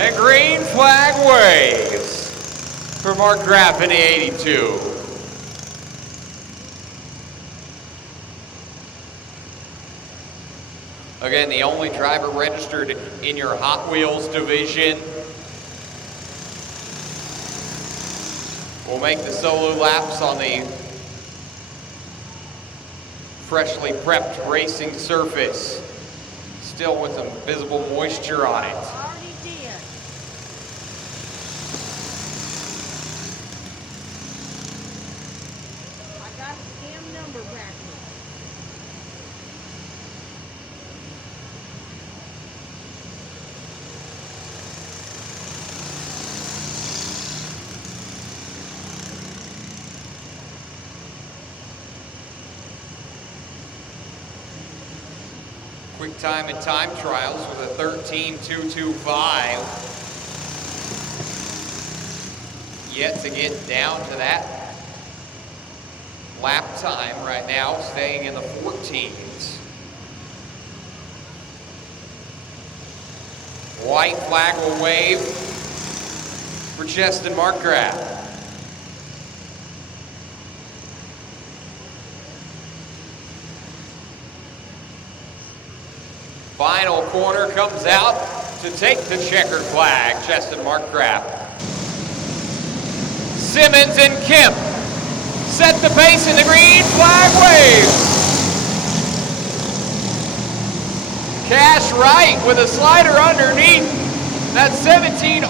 And green flag waves for Mark Graff in the 82. Again, the only driver registered in your Hot Wheels division will make the solo laps on the freshly prepped racing surface, still with some visible moisture on it. Already did. I got the damn number back. Quick time and time trials with a 13.225. Yet to get down to that lap time right now, staying in the 14s. White flag will wave for Justin Markgraf. Final corner comes out to take the checkered flag, Justin Markgraf. Simmons and Kemp set the pace in the green flag wave. Cash Wright with a slider underneath that 17R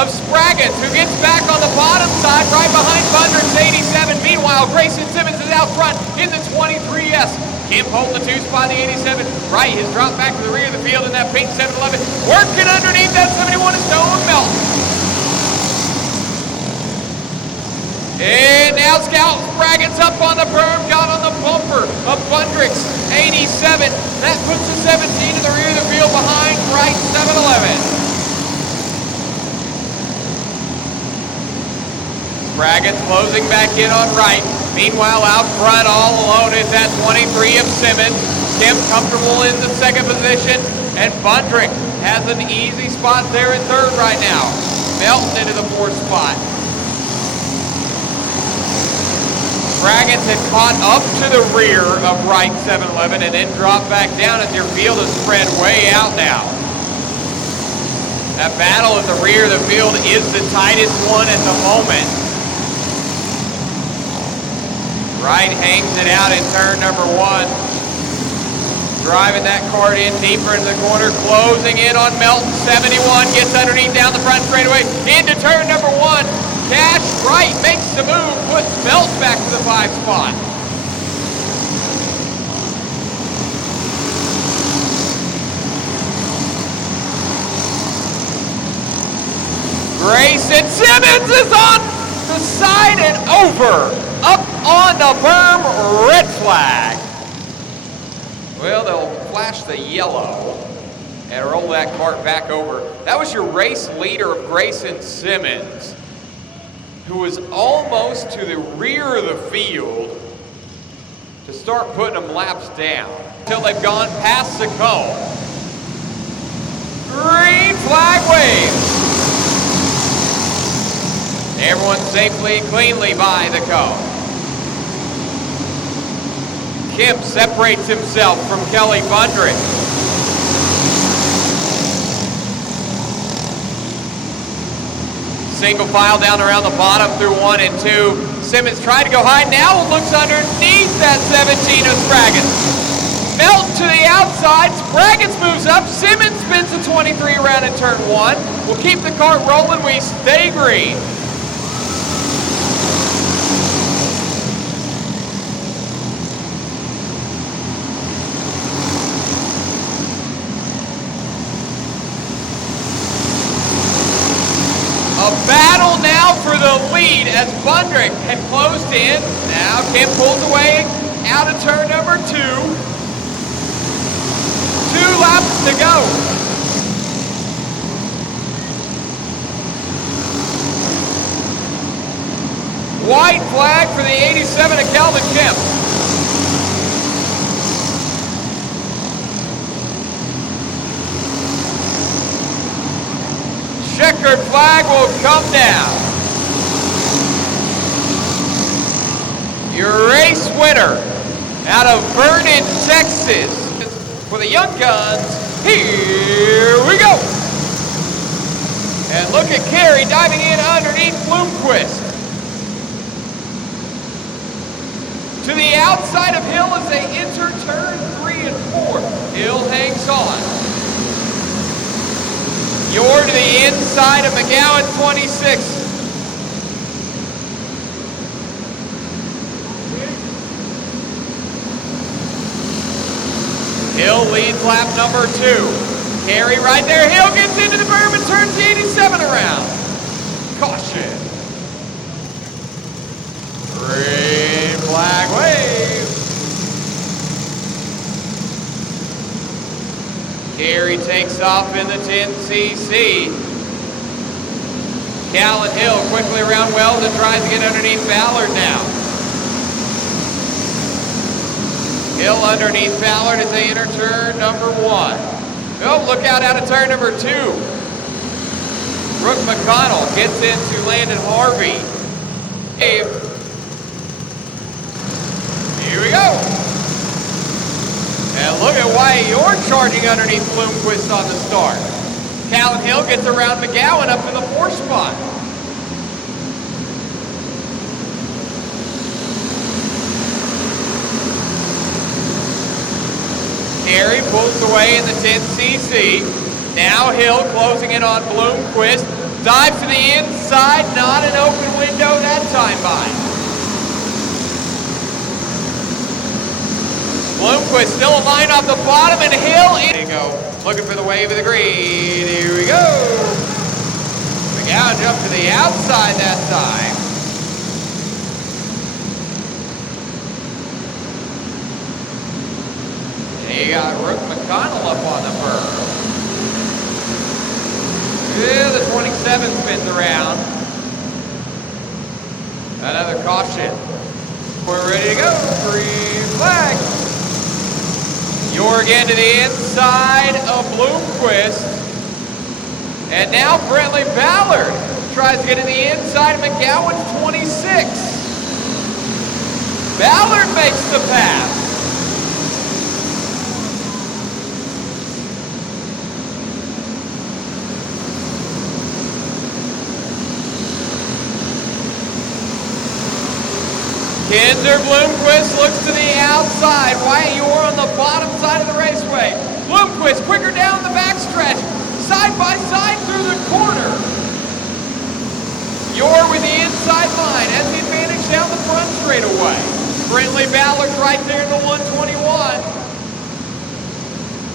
of Spraggins, who gets back on the bottom side right behind Bundrick's 87. Meanwhile, Grayson Simmons is out front in the 23S. Kemp holding the two spot in the 87. Wright has dropped back to the rear of the field in that pink 711. Working underneath that 71 is Stone Melton. And now Scout Spraggins up on the berm, got on the bumper of Bundrick's 87. That puts the 17 in the rear of the field behind Wright 711. Spraggins closing back in on Wright. Meanwhile, out front all alone is that 23 of Simmons. Kemp comfortable in the second position, and Bundrick has an easy spot there in third right now. Melton into the fourth spot. Spraggins had caught up to the rear of Wright 711 and then dropped back down as your field is spread way out now. That battle at the rear of the field is the tightest one at the moment. Wright hangs it out in turn number one. Driving that Kart in deeper into the corner, closing in on Melton. 71 gets underneath down the front straightaway into turn number one. Cash Wright makes the move, puts Melton back to the 5 spot. Grayson Simmons is on the side and over. Up on the berm, red flag. Well, they'll flash the yellow and roll that cart back over. That was your race leader of Grayson Simmons, who was almost to the rear of the field to start putting them laps down until they've gone past the cone. Green flag wave. Everyone safely and cleanly by the cone. Kemp separates himself from Kelly Bundrick. Single file down around the bottom through 1 and 2. Simmons tried to go high, now looks underneath that 17 of Spraggins. Melton to the outside, Spraggins moves up, Simmons spins the 23 around in turn 1. We'll keep the cart rolling, we stay green. A battle now for the lead as Bundrick had closed in. Now Kemp pulls away out of turn number 2. 2 laps to go. White flag for the 87 of Calvin Kemp. checkered flag will come down. Your race winner out of Vernon, Texas, for the Young Guns, here we go. And look at Carey diving in underneath Bloomquist. To the outside of Hill as they enter turn 3 and 4. Hill hangs on. You're to the inside of McGowan 26. Hill leads lap number 2. Carey right there. Hill gets into the berm and turns the 87 around. Caution. Green flag wave. Carey takes off in the 10cc. Callan Hill quickly around Wells and tries to get underneath Ballard now. Hill underneath Ballard as they enter turn number 1. Oh, look out of turn number 2. Brooke McConnell gets into Landon Harvey. Here we go. And look at Wyatt York charging underneath Bloomquist on the start. Callan Hill gets around McGowan up in the 4th spot. Carey pulls away in the 10cc. Now Hill closing in on Bloomquist. Dives to the inside, not an open window that time by. Bloomquist still a line off the bottom, and Hill in. There you go. Looking for the wave of the green. Here we go. McGowan jumped to the outside that time. You got Brooke McConnell up on the berm. Yeah, the 27 spins around. Another caution. We're ready to go. Green flag. You're again to the inside of Bloomquist. And now Brentley Ballard tries to get to the inside of McGowan 26. Ballard makes the pass. Kinder Bloomquist looks to the outside. Wyatt York on the bottom side of the raceway. Bloomquist quicker down the backstretch. Side by side through the corner. York with the inside line has the advantage down the front straightaway. Brentley Ballard's right there in the 121.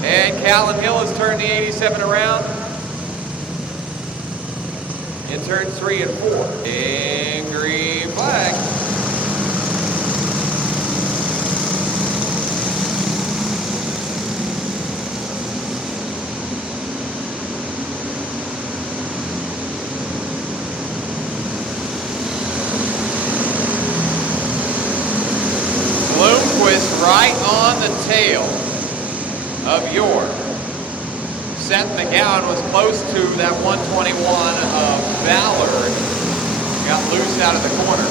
And Callan Hill has turned the 87 around in turns 3 and 4. And green flag. Right on the tail of York. Seth McGowan was close to that 121 of Ballard. Got loose out of the corner.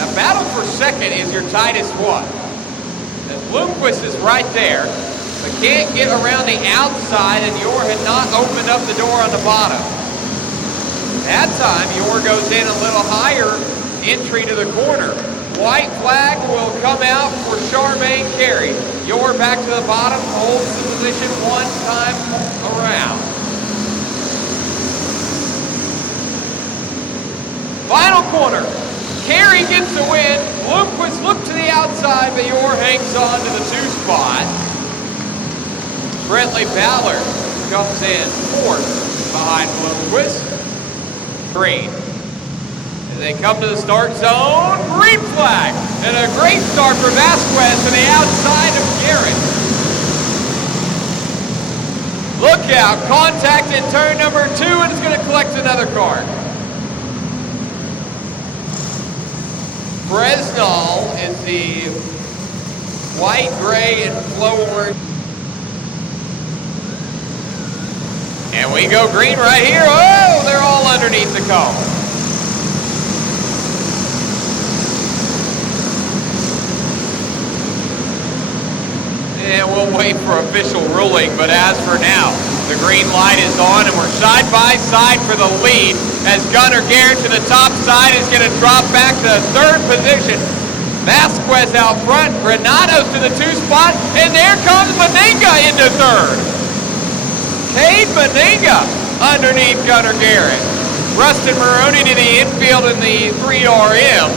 Now, battle for second is your tightest one. And Bloomquist is right there, but can't get around the outside, and York had not opened up the door on the bottom. That time, York goes in a little higher entry to the corner. White flag will come out for Charmaine Carey. York back to the bottom, holds the position one time around. Final corner. Carey gets the win. Bloomquist looked to the outside, but York hangs on to the 2 spot. Brentley Ballard comes in 4th behind Bloomquist. Green. As they come to the start zone, green flag. And a great start for Vasquez to the outside of Garrett. Look out, contact in turn number 2, and it's going to collect another card. Fresnel is the white, gray, and flow orange. And we go green right here. Oh, they're all underneath the cone. And we'll wait for official ruling, but as for now, the green light is on and we're side by side for the lead as Gunnar Garrett to the top side is going to drop back to third position. Vasquez out front, Granados to the 2 spot, and there comes Meninga into third. Cade Meninga underneath Gunnar Garrett. Rustin Maroney to the infield in the 3RM.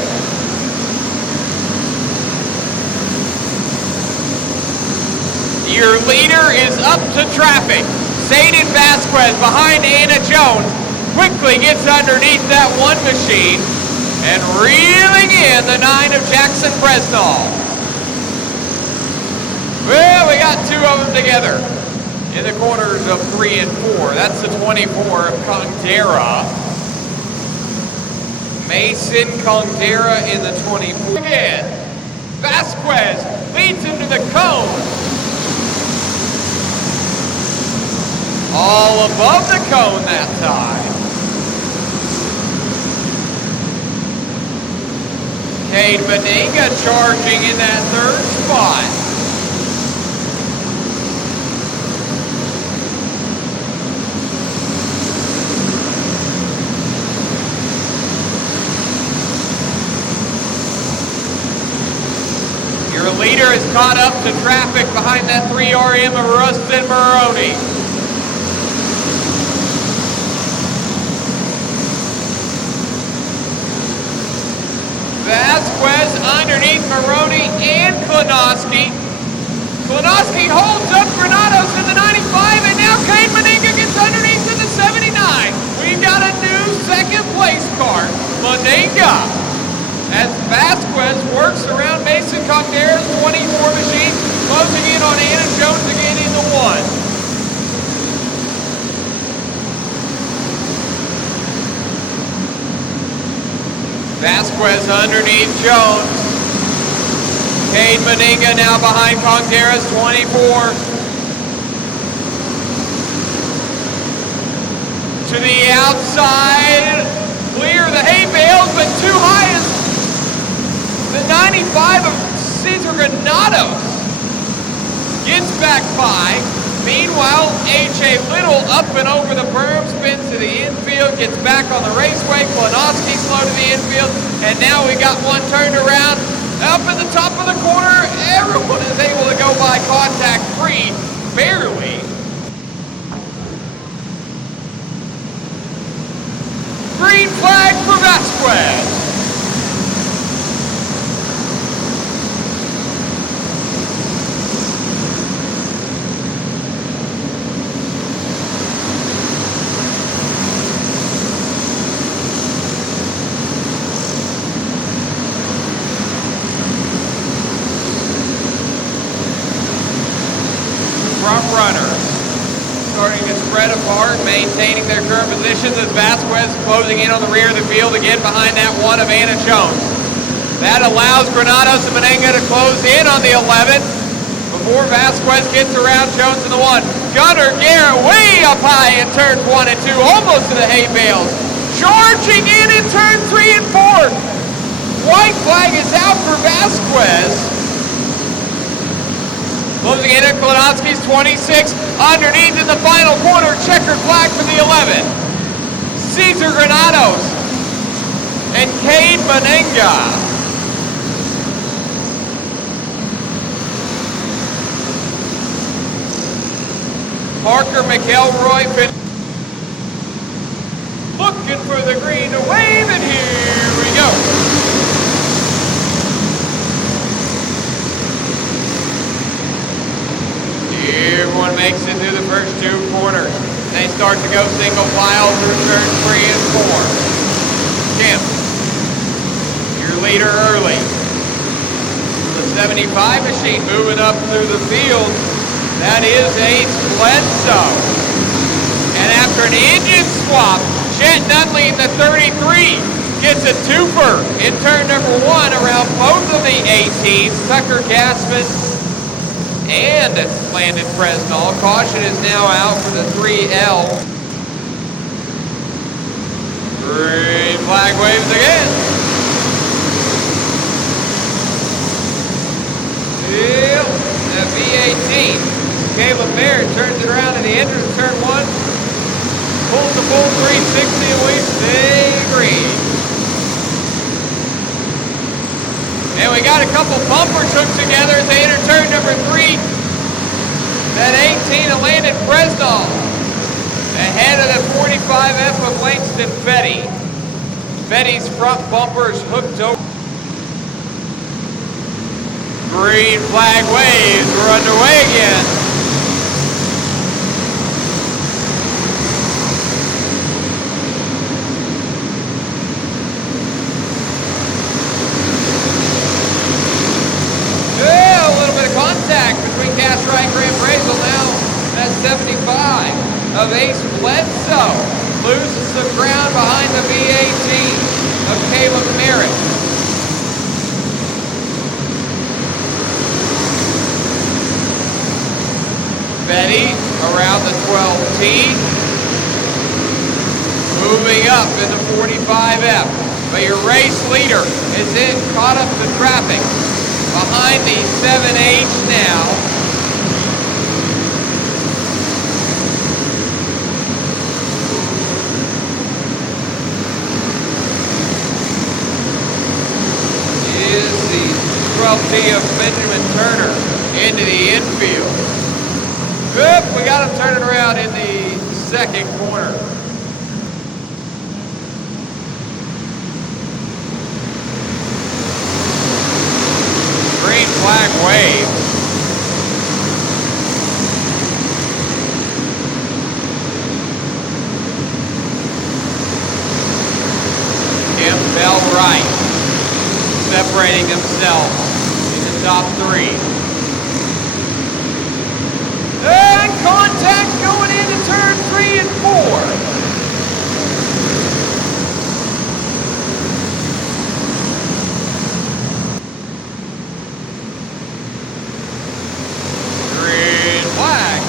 Your leader is up to traffic. Zayden Vasquez behind Anna Jones quickly gets underneath that one machine and reeling in the 9 of Jackson Bresnall. Well, we got 2 of them together in the corners of 3 and 4. That's the 24 of Congdera. Mason Congdera in the 24. Again, Vasquez leads into the cone. All above the cone that time. Cade Meninga charging in that 3rd spot. Your leader is caught up to traffic behind that 3RM of Rustin Maroney. Vasquez underneath Maroney and Klanoski. Klanoski holds up Granados in the 95, and now Cade Meninga gets underneath in the 79. We've got a new 2nd place car, Meninga, as Vasquez works around Mason Congdera's 24 machine, closing in on Anna Jones again in the 1. Vasquez underneath Jones. Cade Meninga now behind Congdera's 24. To the outside, clear the hay bales, but too high is the 95 of Cesar Granados. Gets back by. Meanwhile, H.A. Little up and over the berm, spins to the infield, gets back on the raceway. Klanoski slow to the infield, and now we got one turned around. Up at the top of the corner, everyone is able to go by contact free, barely. Green flag for Vasquez. Runners starting to spread apart, maintaining their current positions as Vasquez closing in on the rear of the field again behind that 1 of Anna Jones. That allows Granados and Meninga to close in on the 11 before Vasquez gets around Jones in the 1. Gunnar Garrett way up high in turns 1 and 2, almost to the hay bales. Charging in turns 3 and 4. White flag is out for Vasquez. Closing in at Klanoski's 26, underneath in the final corner, checkered flag for the 11. Cesar Granados and Cade Meninga. Parker McElroy looking for the green to wave, and here we go. Everyone makes it through the first 2 corners. They start to go single file through turns 3 and 4. Kim, your leader early. The 75 machine moving up through the field. That is Ace Bledsoe. And after an engine swap, Chet Nunley in the 33 gets a twofer in turn number 1 around both of the 18s. Tucker Gassman and Landon Fresnel. Caution is now out for the 3L. Green flag waves again. Yep, that V18. Caleb Merritt turns it around and he enters turn 1. Pulls the full 360 and we stay green. And we got a couple bumpers hooked together as they enter turn number 3. That 18 of Landon Fresnel. Ahead of the 45F of Langston Fetty. Fetty's front bumpers hooked over. Green flag waves, we're underway again. Yeah, a little bit of contact between Cash Wright and Graham Brazel now. That's 75 of Ace Bledsoe. Loses some ground behind the V18 of Caleb Merritt. Betty around the 12T. Moving up in the 45F. But your race leader is caught up to traffic. Behind the 7H now. Is the 12T of Benjamin Turner into the infield. Good, we got him turning around in the second corner. Green flag wave. Kim Bell Wright separating himself in the top 3. And contact going into turn 3 and 4. Green flag.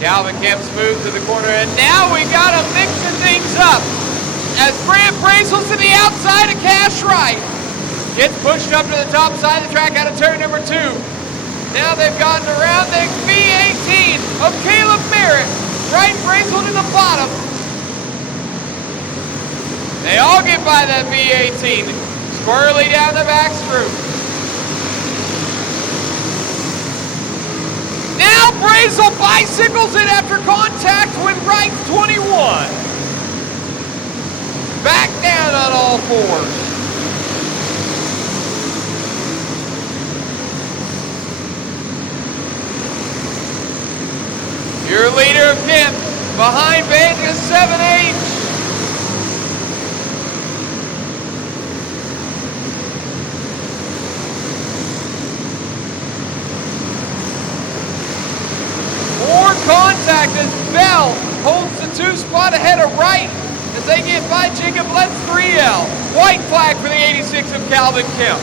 Calvin Kemp's moved to the corner, and now we got him mixing things up. As Graham Brazel's to the outside of Cash Wright. Gets pushed up to the top side of the track out of turn number 2. Now they've gotten around the V18 of Caleb Merritt. Wright Brazel to the bottom. They all get by that V18. Squirrely down the back stroke. Now Brazel bicycles it after contact with Wright's 21. Back down on all fours. Your leader of Kemp, behind Vanta's 7H. More contact as Bell holds the 2 spot ahead of Wright. As they get by Jacob Letts 3L. White flag for the 86 of Calvin Kemp.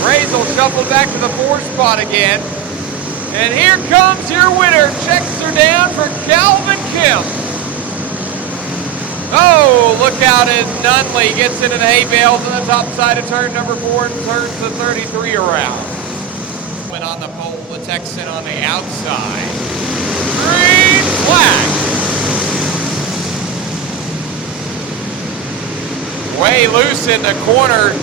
Brazel shuffled back to the 4 spot again. And here comes your winner. Checks are down for Calvin Kemp. Oh, look out as Nunley gets into the hay bales on the top side of turn number 4 and turns the 33 around. Went on the pole, the Texan on the outside. Green flag. Way loose in the corner,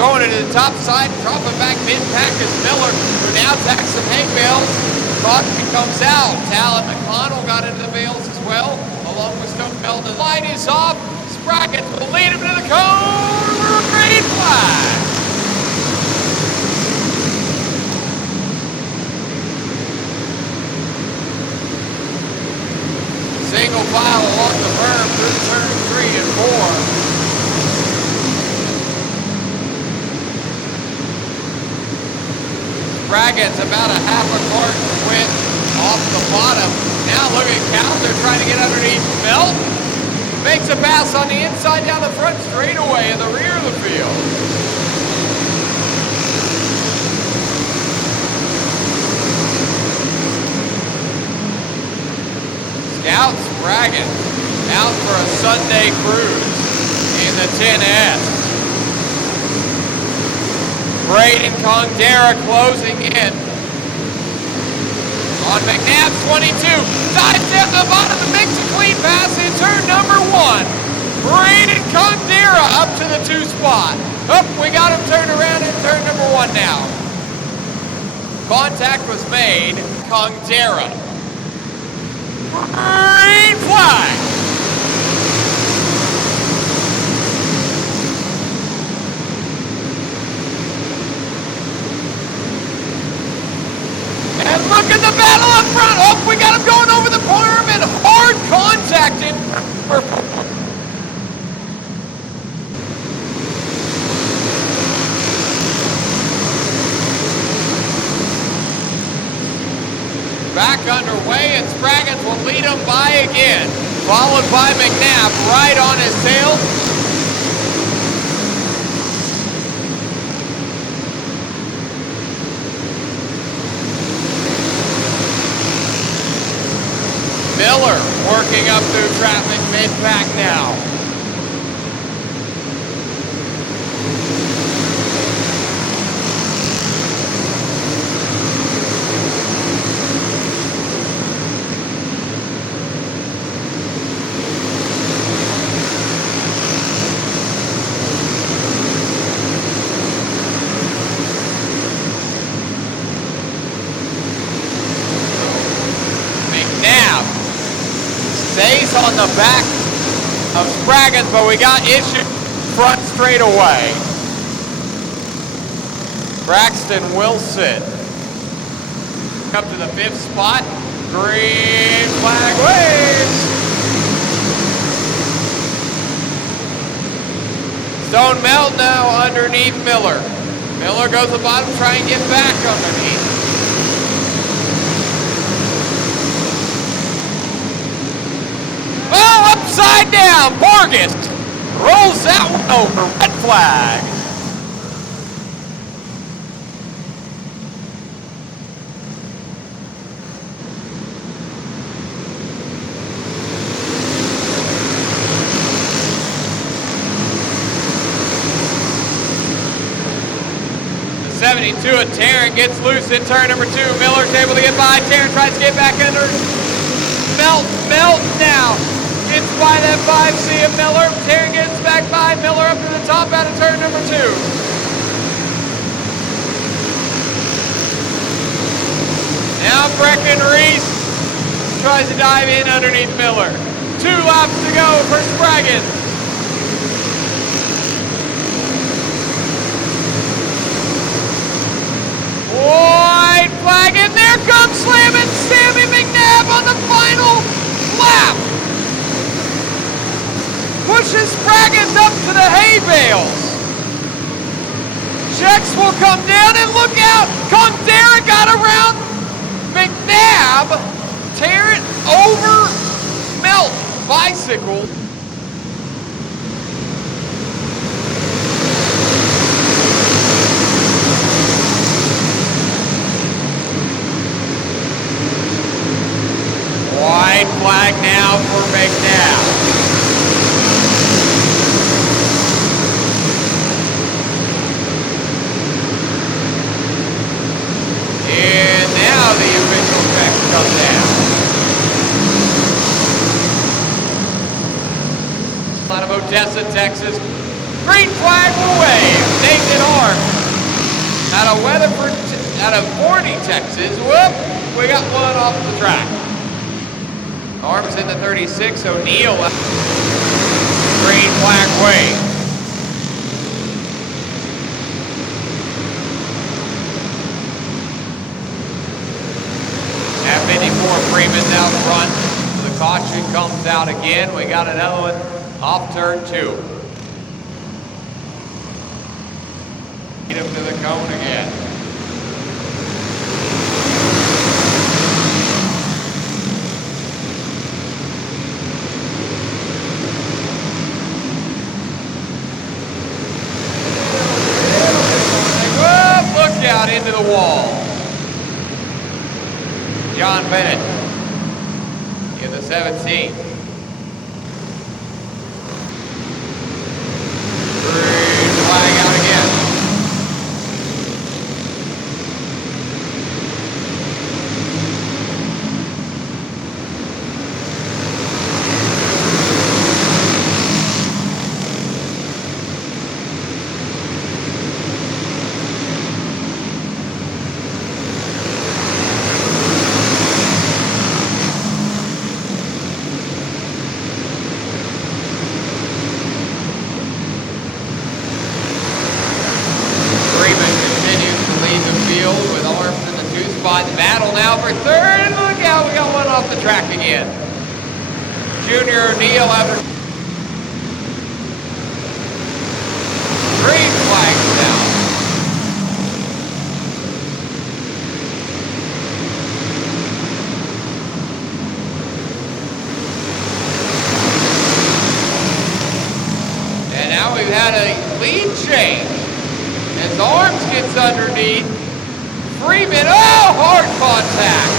throwing it to the top side, dropping back mid-pack is Miller, who now attacks some hay bales. Caution comes out. Talon McConnell got into the bales as well, along with Stone Bell. The line is off. Sprockets will lead him to the cone. Green flag. Single file along the berm through turn 3 and 4. Braggett's about a half a cart width off the bottom. Now look at Calder trying to get underneath Belt. Makes a pass on the inside down the front straightaway in the rear of the field. Scout Spraggett out for a Sunday cruise in the 10S. Braden Kongdera closing in on McNabb's 22. Dives down the bottom and makes a clean pass in turn number 1. Braden Kongdera up to the 2 spot. Oh, we got him turned around in turn number 1 now. Contact was made. Kongdera. Green flag. And look at the battle up front. Oh, we got him going over the berm and hard contacted. Back underway, and Spraggett will lead him by again. Followed by McNabb right on his tail. Miller working up through traffic mid-pack now. Stays on the back of Spraggett, but we got issue front straight away. Braxton Wilson up to the 5th spot. Green flag waves. Stone Melt now underneath Miller. Miller goes to the bottom, try and get back underneath. Upside down, Borges rolls that one over, red flag. The 72 of Tarrant gets loose in turn number 2. Miller's able to get by. Tarrant tries to get back under. Melt now. Gets by that 5C of Miller. Tarrant gets back by. Miller up to the top out of turn number 2. Now Breckenreese tries to dive in underneath Miller. 2 laps to go for Spraggett. White flag, and there comes slamming Sammy McNabb on the final lap. Pushes Spraggett up to the hay bales. Checks will come down, and look out! Kongdera got around McNabb. Tarrant over Melt bicycle. White flag now for McNabb. And now the official checks come down. Out of Odessa, Texas. Green flag will wave. Nathan Arm. Out of Forney, Texas. Whoop, we got one off the track. Arms in the 36, O'Neill. Green flag wave. F54 Freeman's out front. The caution comes out again. We got another one off turn 2. Lead him to the cone again. the wall. John Bennett in the 17th. Green flag out again. Battle now for third. Look out, we got one off the track again. Junior O'Neill after green flags down. And now we've had a lead change as Arms gets underneath. Freeman, oh, hard contact.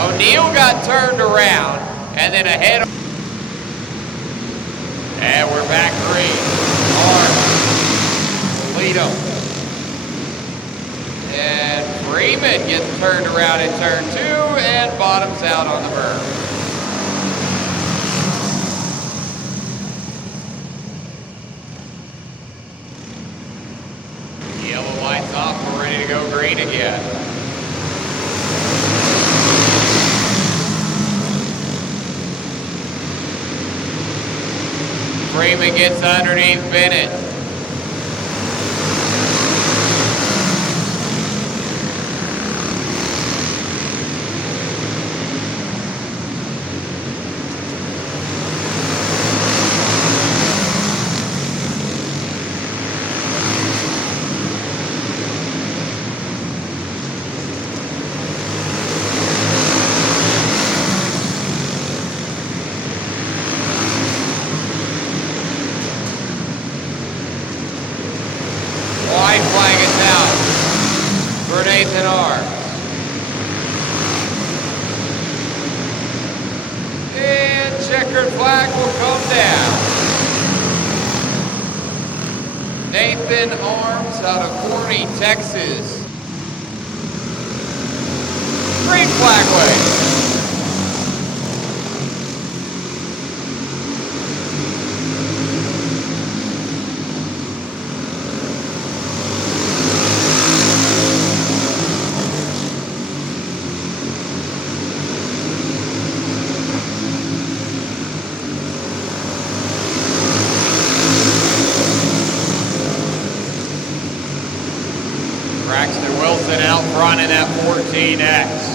O'Neill got turned around and then ahead. And we're back green. Arms lead them. And Freeman gets turned around in turn 2 and bottoms out on the berm. Yellow lights off, we're ready to go green again. Freeman gets underneath Bennett. White flag is out for Nathan Arms. And checkered flag will come down. Nathan Arms out of Corny, Texas. Green flag wave. Braxton Wilson out front in that 14X.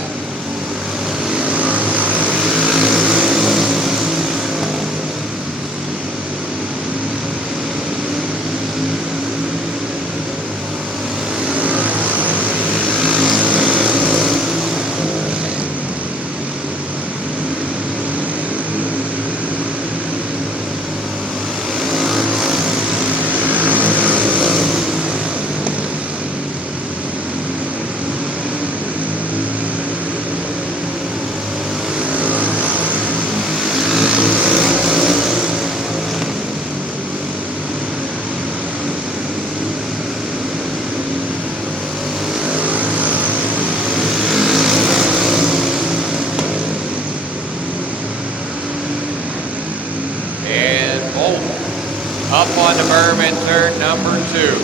Up on the berm in turn number 2.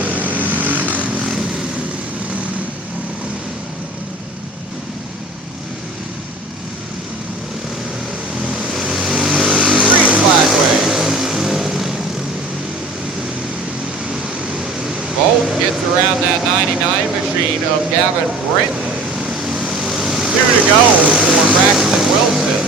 Green flag wave. Bolt gets around that 99 machine of Gavin Britton. 2 to go for Braxton Wilson.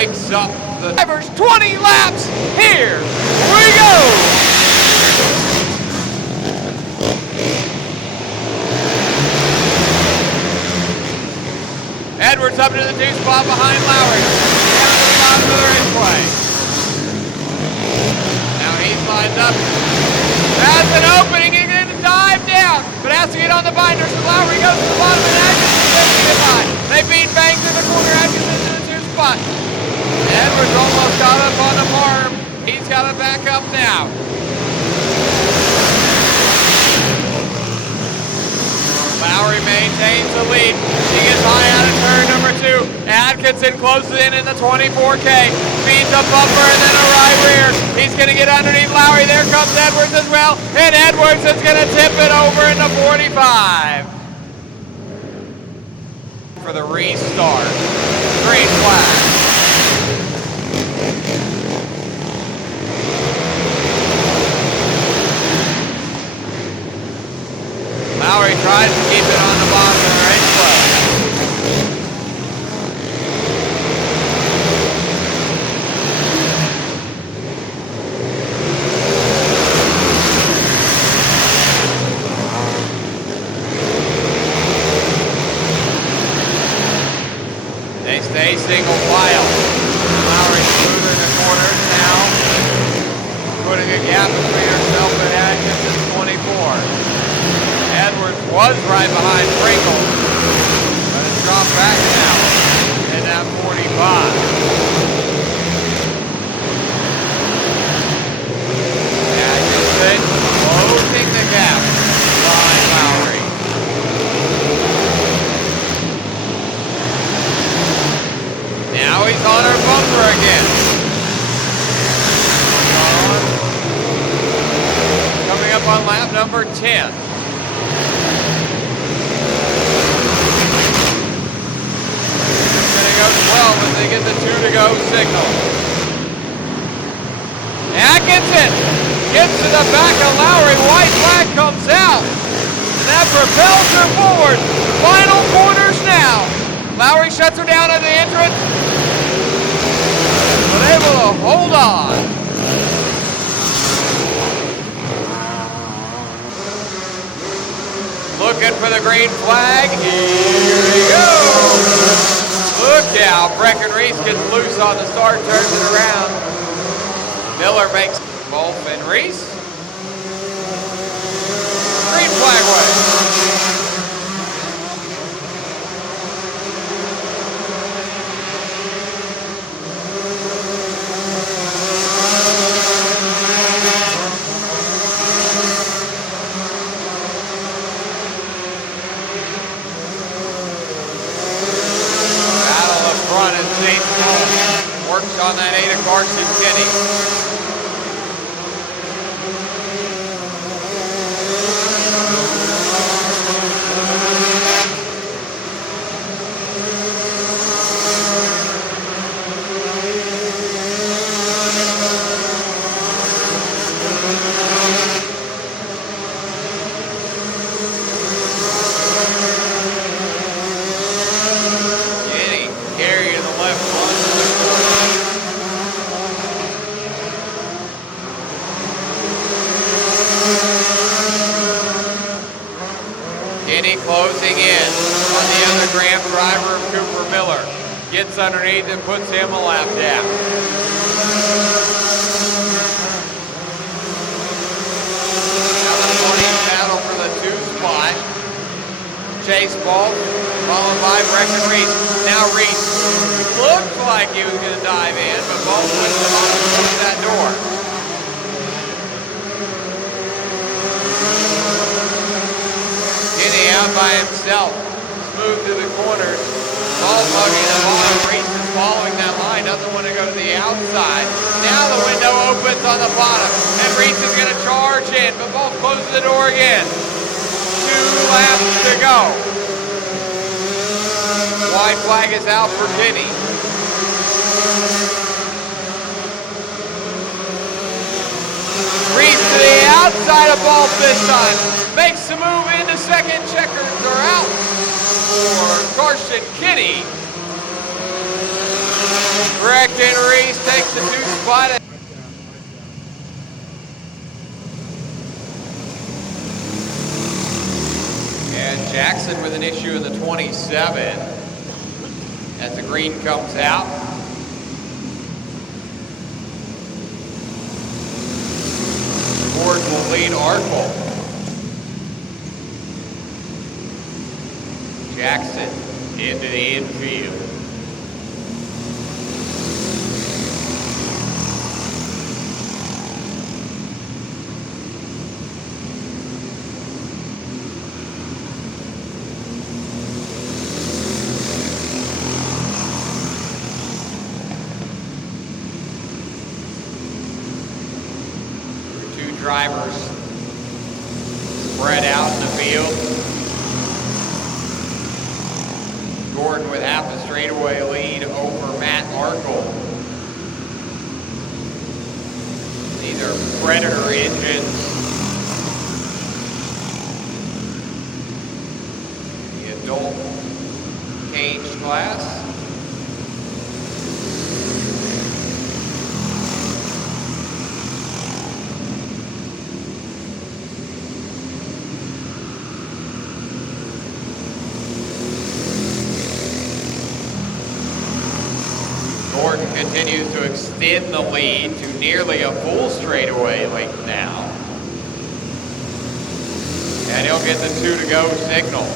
picks up the drivers. 20 laps. Here we go. Edwards up to the 2 spot behind Lowry. Down to the bottom of the raceway. Now he slides up. Has an opening. He's going to dive down, but has to get on the binders. So Lowry goes to the bottom and Atkinson's going to get by. They beat Banks in the corner. Atkinson's in the 2 spot. Edwards almost got up on the farm. He's got to back up now. Lowry maintains the lead. He gets high out of turn number 2. Atkinson closes in the 24K. Feeds a bumper and then a right rear. He's going to get underneath Lowry. There comes Edwards as well. And Edwards is going to tip it over into 45. For the restart. Green flag. Lowry tries to keep it on the bottom of the raceway. They stay single file. Lowry smoother in the corners now, putting a gap between herself and Atkinson's 24. Edwards was right behind Pringle, but it's dropped back now in that 45. Atkinson closing the gap behind Lowry. Now he's on her bumper again. Coming up on lap number 10. Goes 12 as they get the 2 to go signal. Atkinson gets to the back of Lowry. White flag comes out. And that propels her forward. Final corners now. Lowry shuts her down at the entrance, but able to hold on. Looking for the green flag. Here we go. Look out, Breckenridge gets loose on the start, turns it around. Miller makes Wolf and Reese. Green flag wave. Works on that 8 of Carson Kenny. Kenny carrying the left one. Closing in on the other Graham driver of Cooper Miller. Gets underneath and puts him a lap down. Now the 20 battle for the 2 spot. Chase Ball, followed by Breckenridge. Now Reese looked like he was going to dive in, but Ball went to the bottom of that door. Out by himself, smooth through the corners, ball hugging the bottom. Reese is following that line, doesn't want to go to the outside. Now the window opens on the bottom, and Reese is going to charge in, but Ball closes the door again. 2 laps to go. White flag is out for Denny. Reese to the outside of Ball this time. Makes the move into second. Checkers are out for Carson Kenny. Correcting Reese takes the 2 spot. And Jackson with an issue in the 27 as the green comes out. Ford will lead Arkle. Jackson into the infield. Drivers spread out in the field. Gordon with half a straightaway lead over Matt Arkle. These are Predator engines. The adult cage class. Gordon continues to extend the lead to nearly a full straightaway length now. And he'll get the 2 to go signal.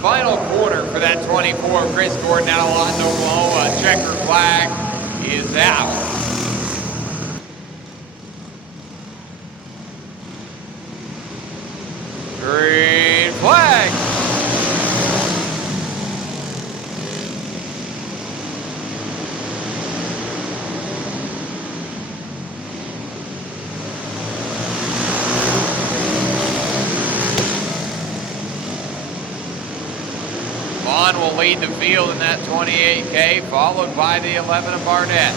Final quarter for that 24. Chris Gordon out of Lawton, Oklahoma. Checker flag is out. Green flag. Vaughn will lead the field in that 28K, followed by the 11 of Barnett.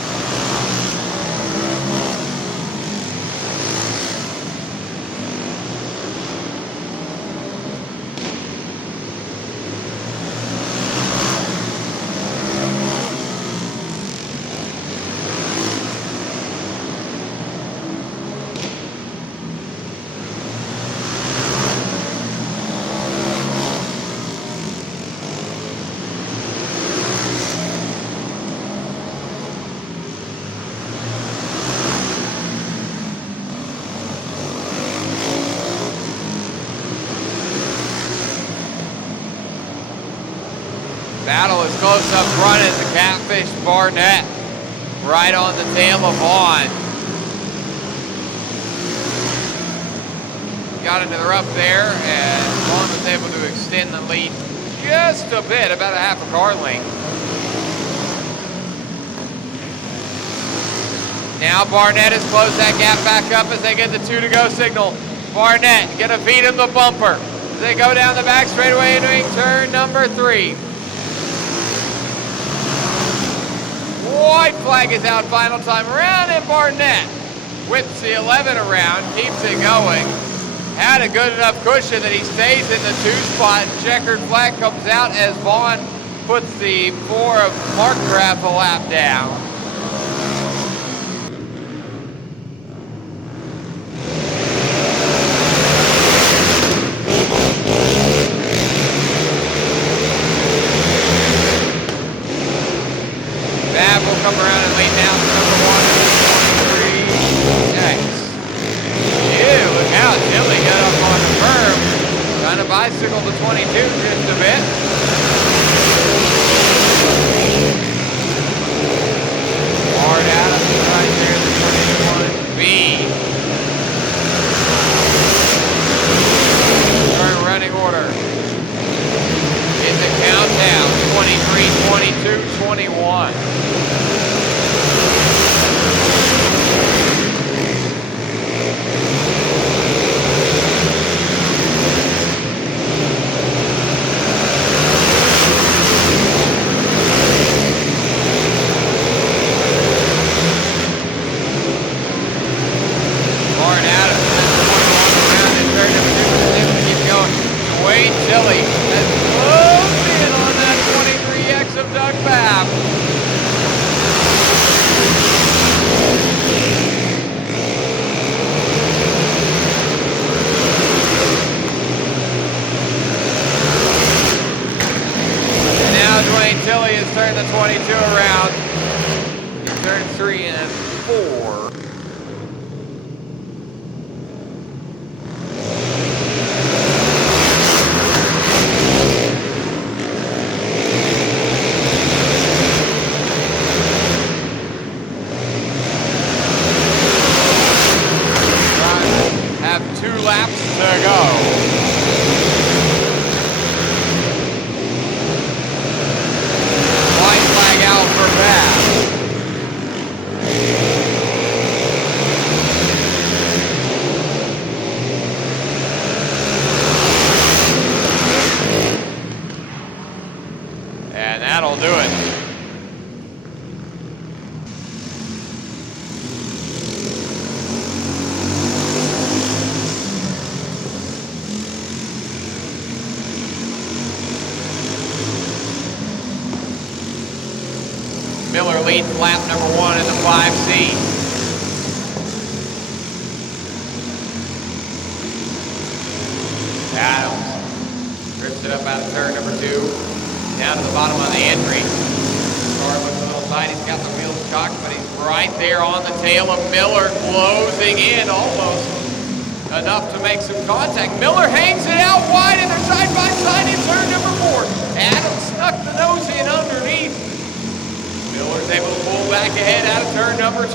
Battle is close up front as the Catfish Barnett right on the tail of Vaughn. Got into the rough there, and Vaughn was able to extend the lead just a bit, about a half a car length. Now Barnett has closed that gap back up as they get the 2 to go signal. Barnett gonna feed him the bumper as they go down the back straightaway entering turn number 3. White flag is out final time around, and Barnett whips the 11 around, keeps it going. Had a good enough cushion that he stays in the 2 spot. Checkered flag comes out as Vaughn puts the 4 of Mark Graff a lap down. Come around and lead down to number 1 and 23. Nice. Ew, look out. Tilly got up on the berm. Trying to bicycle the 22 just a bit. Hard out right there, the 21B. Current running order. In the countdown, 23, 22, 21. Tilly has closed in on that 23X of Doug Babb. And now Dwayne Tilly has turned the 22 around. He turned 3 and 4. Have 2 laps to go. White flag out for Babb. And that'll do it. Miller leads lap number 1 in the 5C. Adams drifts it up out of turn number 2, down to the bottom of the entry. Car looks a little tight, he's got the wheels cocked, but he's right there on the tail of Miller, closing in almost enough to make some contact. Miller hangs it out wide and they're side by side in turn number 4. Adams snuck the nose in underneath. Miller's able to pull back ahead out of turn number 2.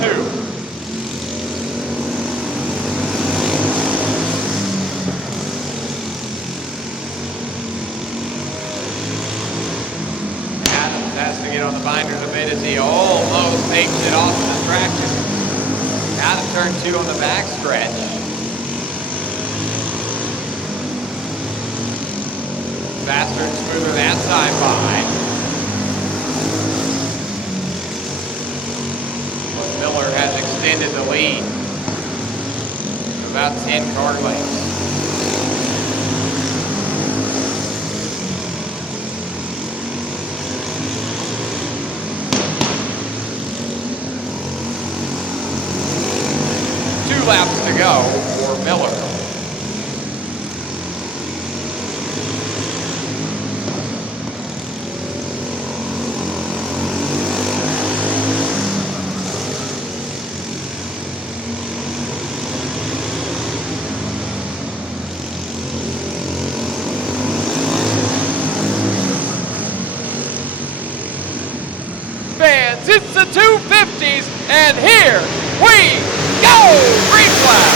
Adams has to get on the binders a bit as he almost takes it off the traction. Out of turn 2 on the back stretch. Faster and smoother that side by. Miller has extended the lead to about 10 car lengths. Two laps to go for Miller. Fans, it's the 250s, and here we go! Green flag!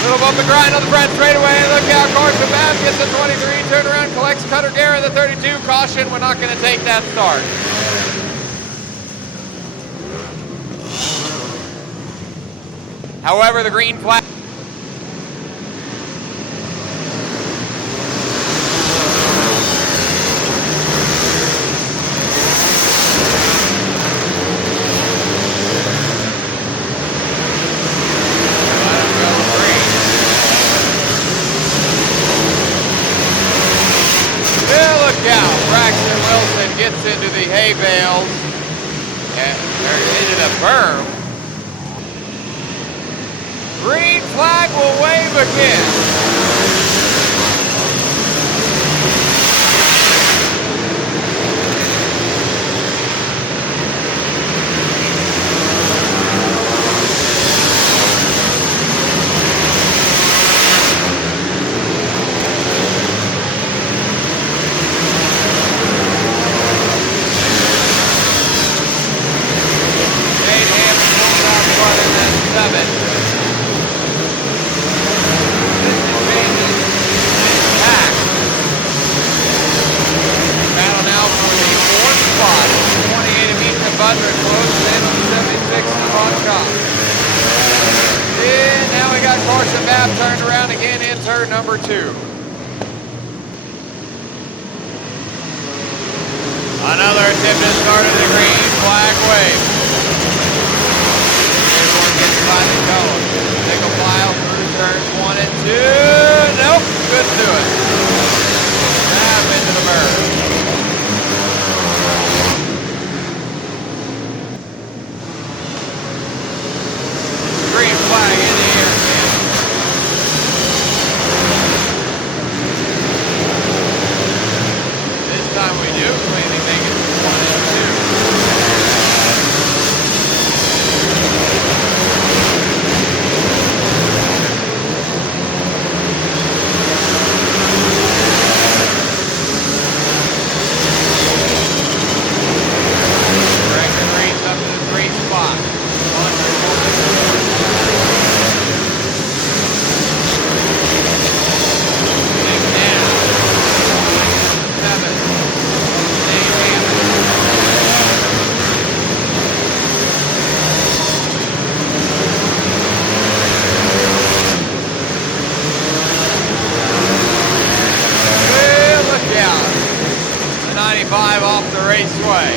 Little bump and grind on the front straightaway. Look out, Carson Babb gets the 23, turn around, collects Cutter Guerra the 32. Caution, we're not going to take that start. However, the green flag. Gets into the hay bales and into the berm. Green flag will wave again. Carson Babb turned around again in turn number 2. Another attempt to start at the green flag wave. Everyone gets by the cone. Single file through turns 1 and 2. Nope. raceway.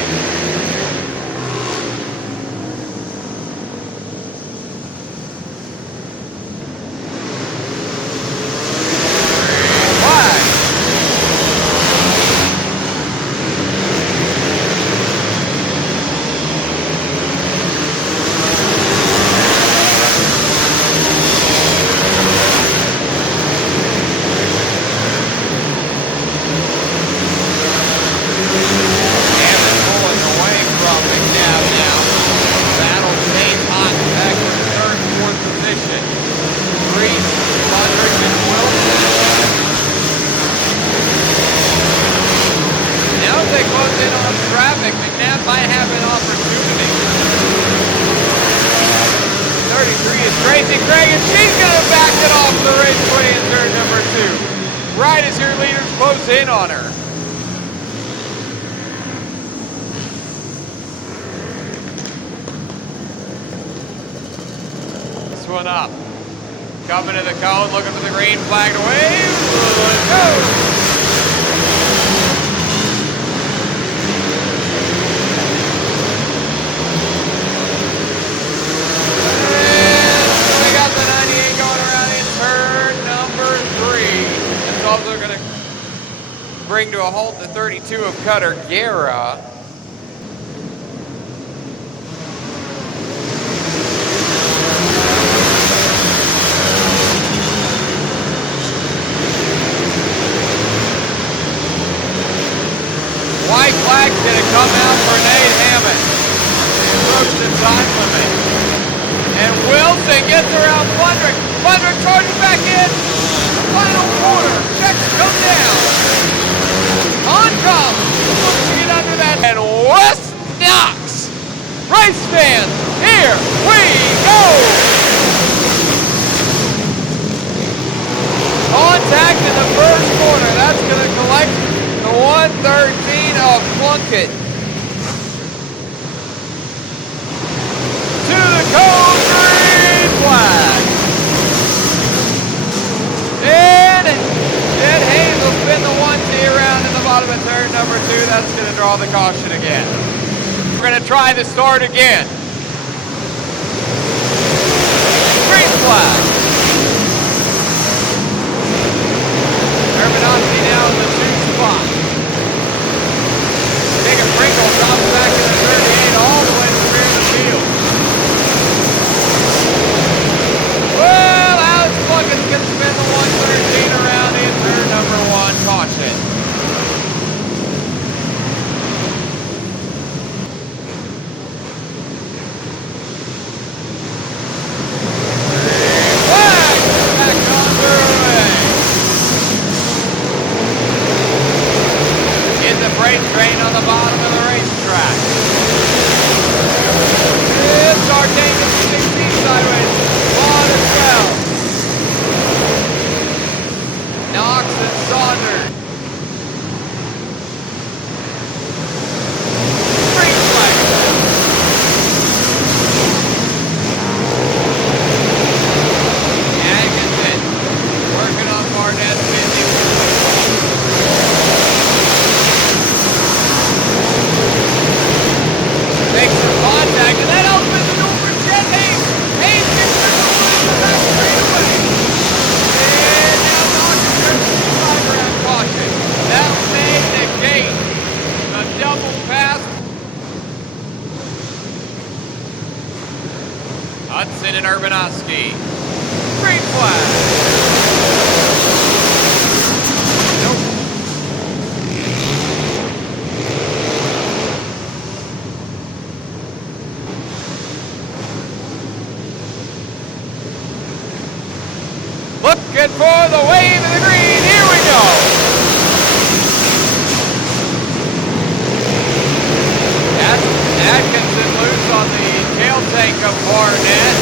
In on her. This one up. Coming to the cone, looking for the green flag to wave. Let's go. And we got the 98 going around in turn number 3. That's all they're going to bring to a halt the 32 of Cutter Guerra. White flag's gonna come out for Nate Hammond. They approach the time limit. And Wilson gets around Fundrick. Fundrick charges back in. The final quarter. Checks come down. On comes. Looks to get under that. And West Knox. Race fans, here we go. Contact in the first corner. That's going to collect the 113 of Plunkett. To the cone, green flag. And Ed Hayes will spin the 1T around in the bottom of turn number 2. That's going to draw the caution again. We're going to try the start again. Green flag. Urbanowski now in the 2 spot. Jacob Pringle drops back in the 38 all the way to the rear of the field. Well, Alex Plunkett's going to spin the 113 around in turn number 1. Caution. Freight train on the bottom of the racetrack. It's our taking 16 sideways. On as well. Knox and Saunders. Green flag. Atkinson working on Barnett. Makes some contact, and that opens the door for Chet Hayes. Hayes gets the door in the back straightaway. And now Knox turns to the 5-round caution. That may negate a double pass. Hudson and Urbanowski. Green flag. Nope. Looking for the wave of the green. Here we go. Atkinson loose on the tail tank of Barnett.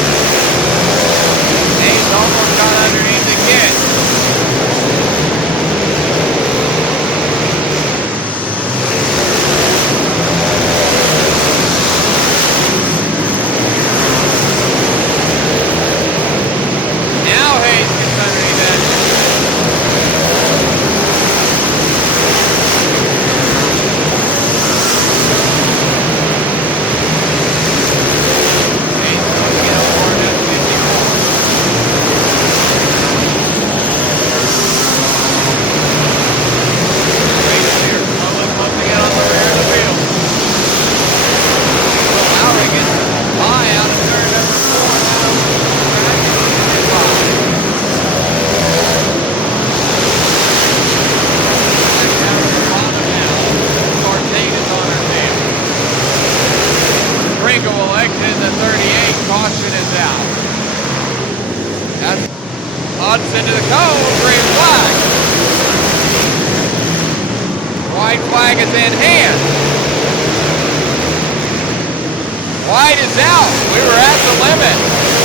flag is in hand. White is out. We were at the limit.